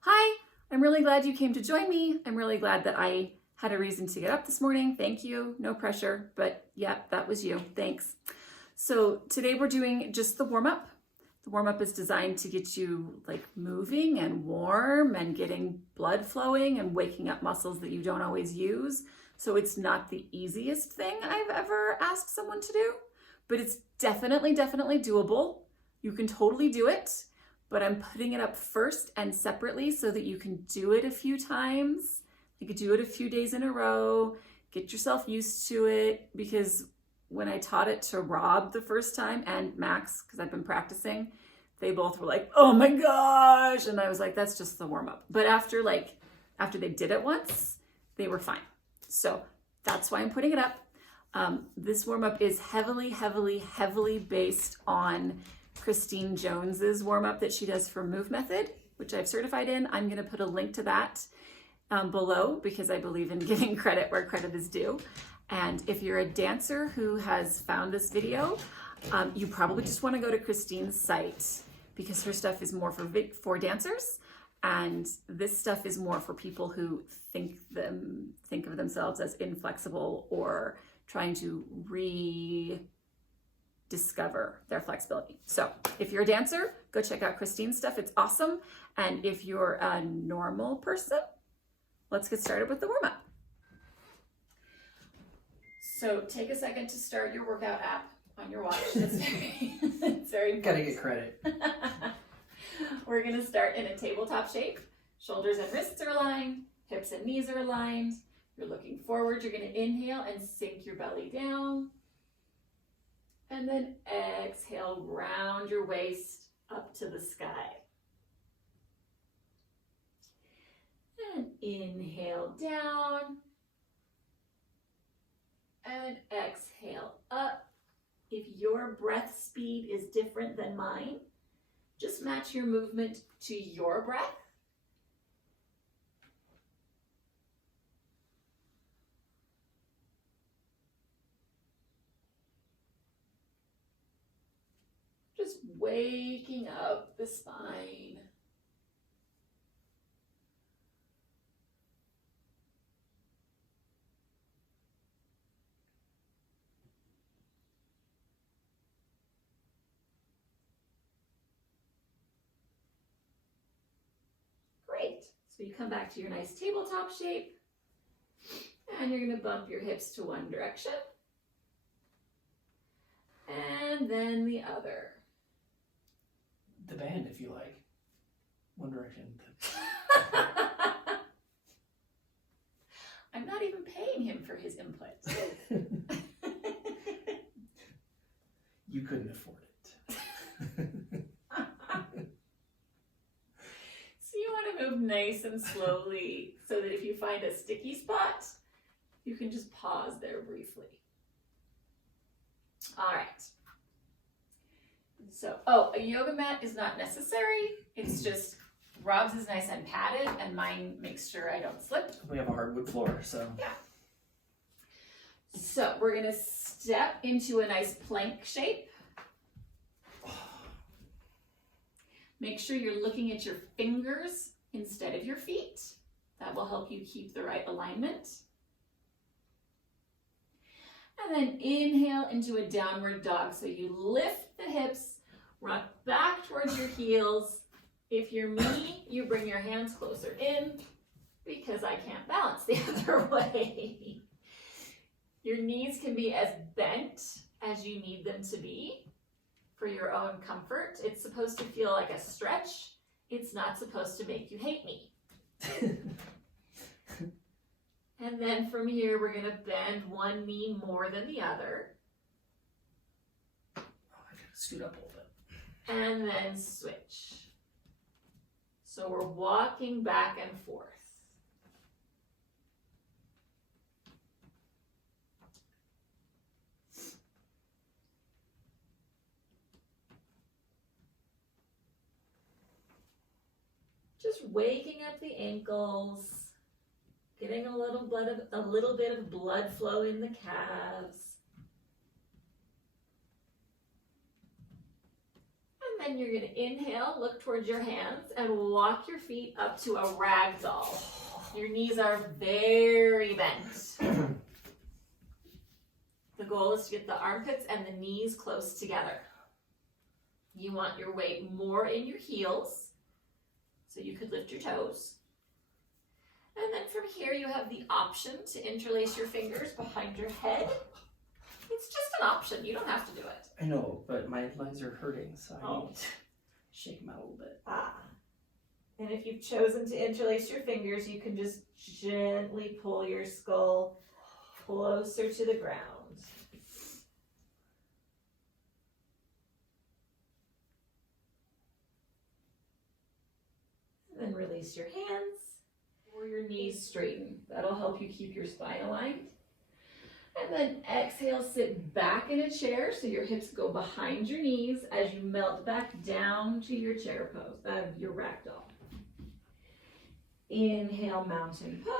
Hi, I'm really glad you came to join me. I'm really glad that I had a reason to get up this morning. Thank you. No pressure, but yeah, that was you. Thanks. So today we're doing just the warm-up. The warm-up is designed to get you like moving and warm and getting blood flowing and waking up muscles that you don't always use. So it's not the easiest thing I've ever asked someone to do, but it's definitely doable. You can totally do it, but I'm putting it up first and separately so that you can do it a few times. You could do it a few days in a row, get yourself used to it, because when I taught it to Rob the first time and Max, because I've been practicing, they both were like, oh my gosh. And I was like, that's just the warm up. But after they did it once, they were fine. So that's why I'm putting it up. This warm up is heavily based on Christine Jones's warm-up that she does for mUvmethod, which I've certified in. I'm going to put a link to that below because I believe in giving credit where credit is due. And if you're a dancer who has found this video, you probably just want to go to Christine's site because her stuff is more for dancers, and this stuff is more for people who think of themselves as inflexible or trying to rediscover their flexibility. So if you're a dancer, go check out Christine's stuff. It's awesome. And if you're a normal person, let's get started with the warm-up. So take a second to start your workout app on your watch. It's very important. Gotta get credit. We're gonna start in a tabletop shape. Shoulders and wrists are aligned, hips and knees are aligned. You're looking forward. You're gonna inhale and sink your belly down. And then exhale, round your waist up to the sky. And inhale down. And exhale up. If your breath speed is different than mine, just match your movement to your breath. Just waking up the spine. Great. So you come back to your nice tabletop shape, and you're going to bump your hips to one direction, and then the other. The band, if you like. One Direction. I'm not even paying him for his input. You couldn't afford it. So you want to move nice and slowly so that if you find a sticky spot, you can just pause there briefly. All right. So, a yoga mat is not necessary. It's just Rob's is nice and padded, and mine makes sure I don't slip. We have a hardwood floor, so. Yeah. So we're gonna step into a nice plank shape. Make sure you're looking at your fingers instead of your feet. That will help you keep the right alignment. And then inhale into a downward dog. So you lift the hips, rock back towards your heels. If you're me, you bring your hands closer in because I can't balance the other way. Your knees can be as bent as you need them to be for your own comfort. It's supposed to feel like a stretch. It's not supposed to make you hate me. And then from here, we're gonna bend one knee more than the other. Oh, I gotta scoot up a little bit. And then switch. So we're walking back and forth. Just waking up the ankles, getting a little bit of blood flow in the calves. And then you're gonna inhale, look towards your hands, and walk your feet up to a rag doll. Your knees are very bent. The goal is to get the armpits and the knees close together. You want your weight more in your heels, so you could lift your toes. And then from here, you have the option to interlace your fingers behind your head. It's just an option. You don't have to do it. I know, but my legs are hurting, so I need to shake them out a little bit. And if you've chosen to interlace your fingers, you can just gently pull your skull closer to the ground. And then release your hands or your knees straighten. That'll help you keep your spine aligned. And then exhale, sit back in a chair so your hips go behind your knees as you melt back down to your chair pose, your ragdoll. Inhale, mountain pose.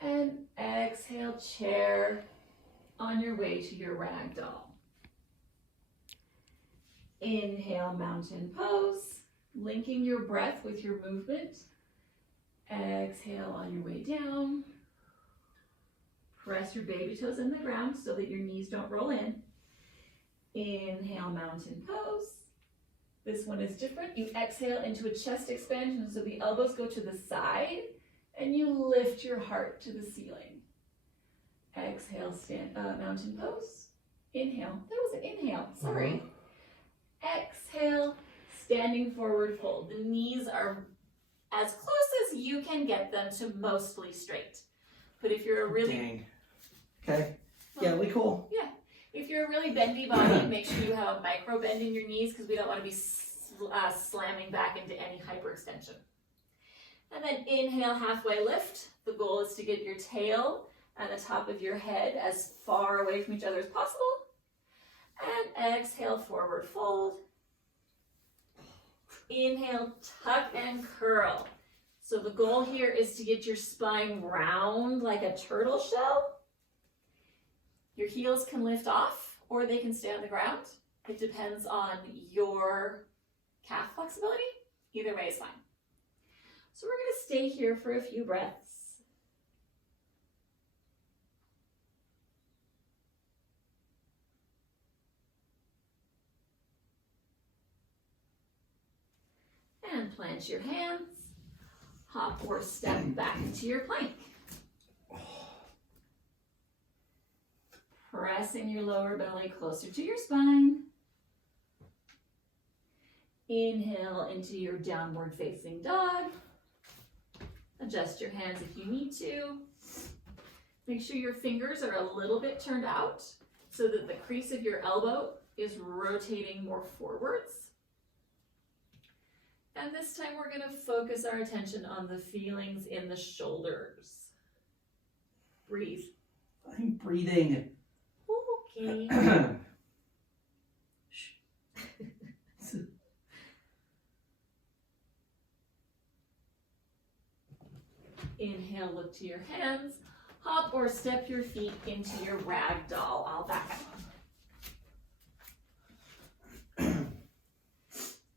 And exhale, chair on your way to your ragdoll. Inhale, mountain pose, linking your breath with your movement. Exhale on your way down. Press your baby toes in the ground so that your knees don't roll in. Inhale, mountain pose. This one is different. You exhale into a chest expansion so the elbows go to the side and you lift your heart to the ceiling. Exhale, mountain pose. Inhale. That was an inhale. Sorry. Exhale, standing forward fold. The knees are as close as you can get them to mostly straight. But if you're a really... Dang. Okay. Yeah, we cool. Yeah. If you're a really bendy body, make sure you have a micro bend in your knees because we don't want to be slamming back into any hyperextension. And then inhale, halfway lift. The goal is to get your tail and the top of your head as far away from each other as possible. And exhale, forward fold. Inhale, tuck and curl. So the goal here is to get your spine round like a turtle shell. Your heels can lift off or they can stay on the ground. It depends on your calf flexibility. Either way is fine. So we're going to stay here for a few breaths. And plant your hands. Hop or step back into your plank. Pressing your lower belly closer to your spine. Inhale into your downward facing dog. Adjust your hands if you need to. Make sure your fingers are a little bit turned out so that the crease of your elbow is rotating more forwards. And this time we're going to focus our attention on the feelings in the shoulders. Breathe. I'm breathing. Okay. Inhale, look to your hands. Hop or step your feet into your rag doll. I'll back up.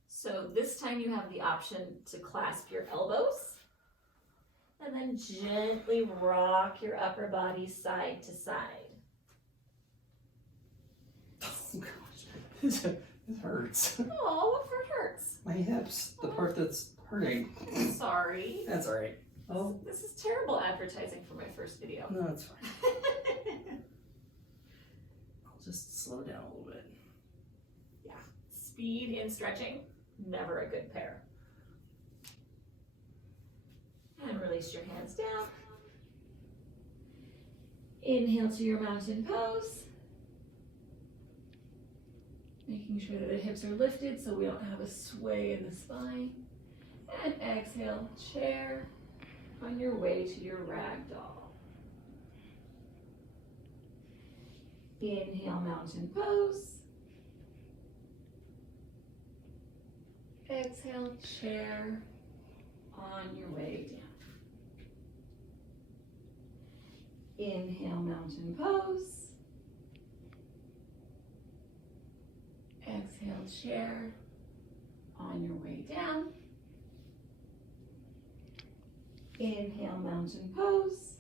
So this time you have the option to clasp your elbows and then gently rock your upper body side to side. Oh gosh, this hurts. Oh, what part hurts? My hips, the part that's hurting. Sorry. That's all right. Oh, This is terrible advertising for my first video. no, it's fine. I'll just slow down a little bit. Yeah, speed in stretching, never a good pair. And release your hands down. Inhale to your mountain pose. Making sure that the hips are lifted so we don't have a sway in the spine. And exhale, chair on your way to your rag doll. Inhale, mountain pose. Exhale, chair on your way down. Inhale, mountain pose. Exhale, chair. On your way down. Inhale, mountain pose.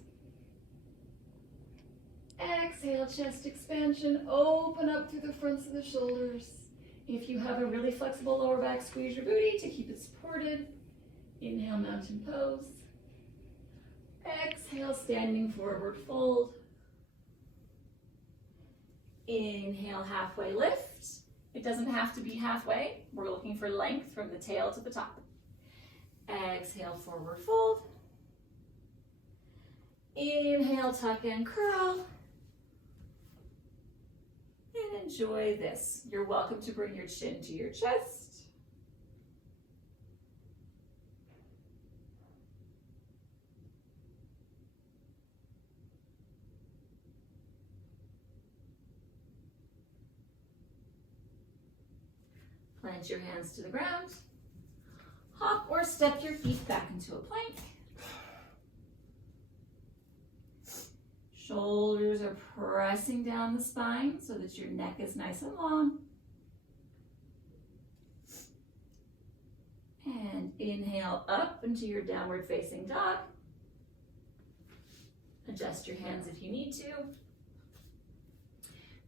Exhale, chest expansion. Open up through the fronts of the shoulders. If you have a really flexible lower back, squeeze your booty to keep it supported. Inhale, mountain pose. Exhale, standing forward fold. Inhale, halfway lift. It doesn't have to be halfway. We're looking for length from the tail to the top. Exhale, forward fold. Inhale, tuck and curl. And enjoy this. You're welcome to bring your chin to your chest. Plant your hands to the ground. Hop or step your feet back into a plank. Shoulders are pressing down the spine so that your neck is nice and long. And inhale up into your downward facing dog. Adjust your hands if you need to.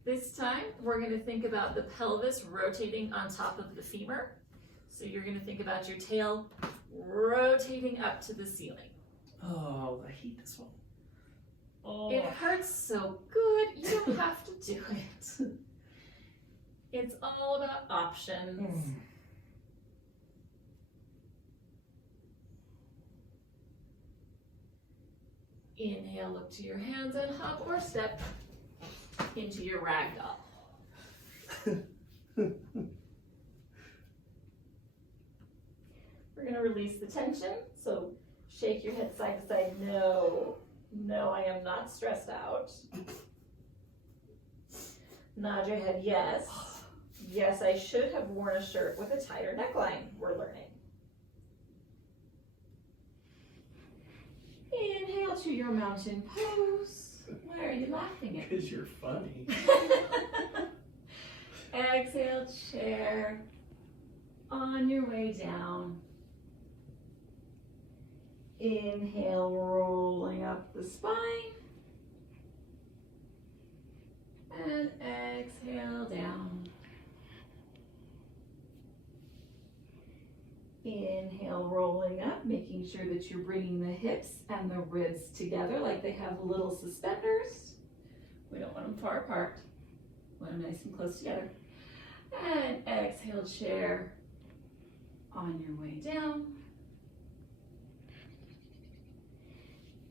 This time, we're going to think about the pelvis rotating on top of the femur. So you're going to think about your tail rotating up to the ceiling. Oh, I hate this one. Oh. It hurts so good, you don't have to do it. It's all about options. Inhale, look to your hands and hop or step into your ragdoll. We're going to release the tension, so shake your head side to side. No, I am not stressed out. Nod your head, yes. Yes, I should have worn a shirt with a tighter neckline. We're learning. Inhale to your mountain pose. Why are you laughing at me? Because you're funny. Exhale, chair. On your way down. Inhale, rolling up the spine. And exhale, down. Inhale, rolling up, making sure that you're bringing the hips and the ribs together like they have little suspenders. We don't want them far apart. We want them nice and close together. And exhale, chair. On your way down.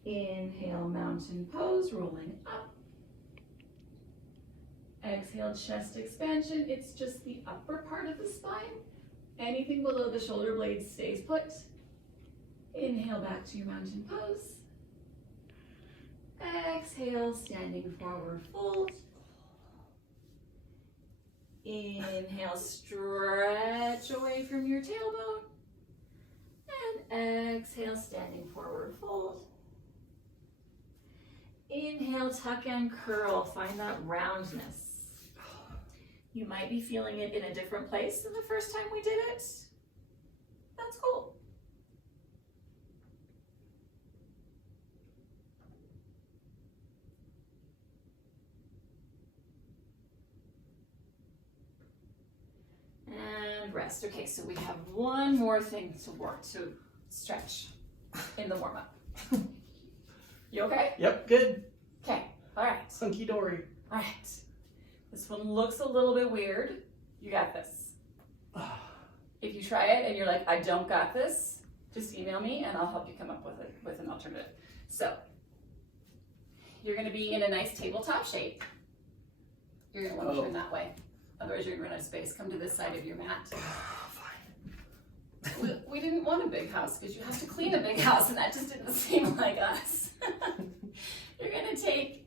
Inhale, mountain pose, rolling up. Exhale, chest expansion. It's just the upper part of the spine. Anything below the shoulder blades stays put. Inhale, back to your mountain pose. Exhale, standing forward fold. Inhale, stretch away from your tailbone. And exhale, standing forward fold. Inhale, tuck and curl. Find that roundness. You might be feeling it in a different place than the first time we did it. That's cool. And rest. Okay, so we have one more thing to stretch in the warm-up. You okay? Yep, good. Okay, all right. Hunky dory. All right. This one looks a little bit weird. You got this. If you try it and you're like, I don't got this, just email me and I'll help you come up with an alternative. So, you're gonna be in a nice tabletop shape. You're gonna wanna turn that way. Otherwise you're gonna run out of space. Come to this side of your mat. We didn't want a big house because you have to clean a big house and that just didn't seem like us. You're gonna take,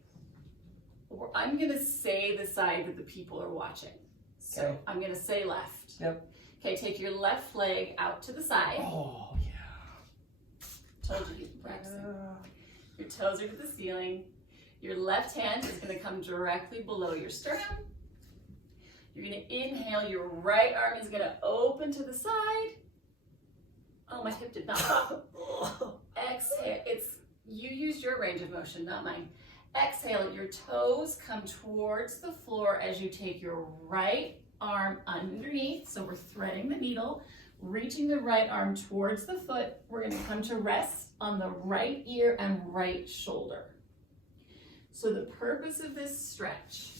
I'm gonna say the side that the people are watching. So okay. I'm gonna say left. Yep. Okay, take your left leg out to the side. Oh, yeah. Told you you'd practice it. Your toes are to the ceiling. Your left hand is gonna come directly below your sternum. You're gonna inhale, your right arm is gonna open to the side. Oh, my hip did not pop. Exhale, you used your range of motion, not mine. Exhale, your toes come towards the floor as you take your right arm underneath. So we're threading the needle, reaching the right arm towards the foot. We're gonna come to rest on the right ear and right shoulder. So the purpose of this stretch,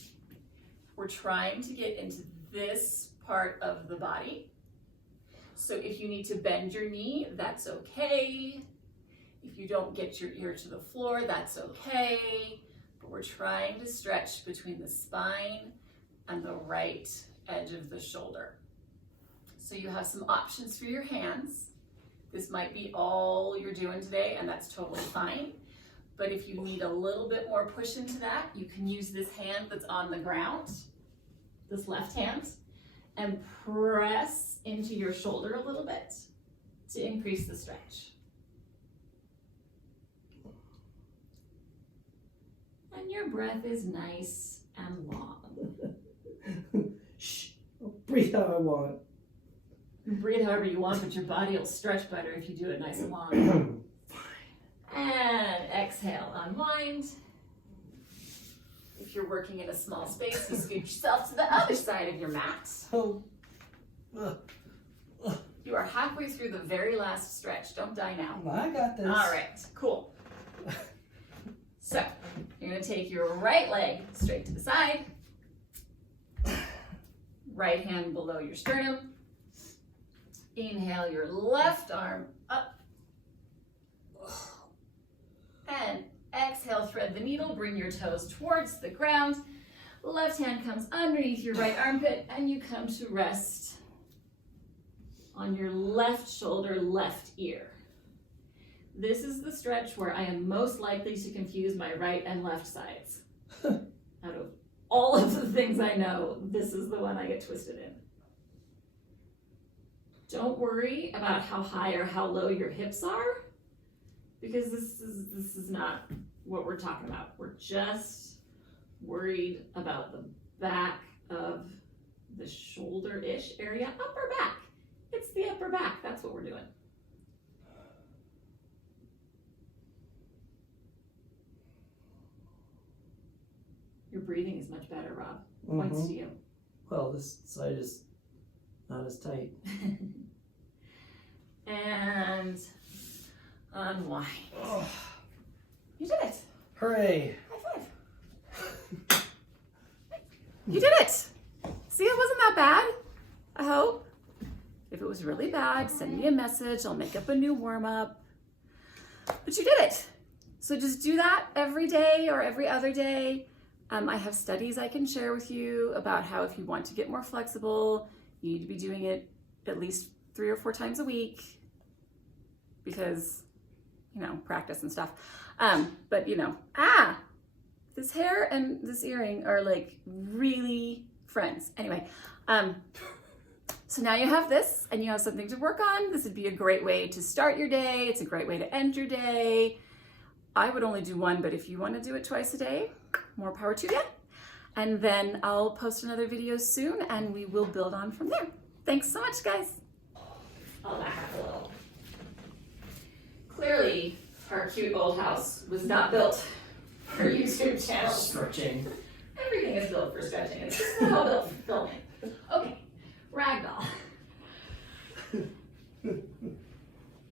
we're trying to get into this part of the body. So if you need to bend your knee, that's okay. If you don't get your ear to the floor, that's okay. But we're trying to stretch between the spine and the right edge of the shoulder. So you have some options for your hands. This might be all you're doing today, and that's totally fine. But if you need a little bit more push into that, you can use this hand that's on the ground, this left hand, and press into your shoulder a little bit to increase the stretch. And your breath is nice and long. Shh, I'll breathe how I want. Breathe however you want, but your body will stretch better if you do it nice and long. And exhale, unwind. If you're working in a small space, you scoot yourself to the other side of your mat. Oh. You are halfway through the very last stretch. Don't die now. I got this. All right, cool. So, you're gonna take your right leg straight to the side. Right hand below your sternum. Inhale your left arm up. And exhale, thread the needle, bring your toes towards the ground. Left hand comes underneath your right armpit, and you come to rest on your left shoulder, left ear. This is the stretch where I am most likely to confuse my right and left sides. Out of all of the things I know, this is the one I get twisted in. Don't worry about how high or how low your hips are, because this is not what we're talking about. We're just worried about the back of the shoulder-ish area, upper back. It's the upper back, that's what we're doing. Your breathing is much better, Rob. Points to you. Well, this side is not as tight. And unwind. Oh. You did it. Hooray. High five. You did it. See, it wasn't that bad, I hope. If it was really bad, send me a message. I'll make up a new warm-up. But you did it. So just do that every day or every other day. I have studies I can share with you about how if you want to get more flexible, you need to be doing it at least 3 or 4 times a week because, you know, practice and stuff. But, you know, this hair and this earring are like really friends. Anyway, so now you have this and you have something to work on. This would be a great way to start your day. It's a great way to end your day. I would only do one, but if you want to do it twice a day, more power to you. And then I'll post another video soon and we will build on from there. Thanks so much, guys. I'll back up a little. Clearly, our cute old house was not built for YouTube channels. Stretching. Everything is built for stretching. It's just not all built for filming. Okay, ragdoll.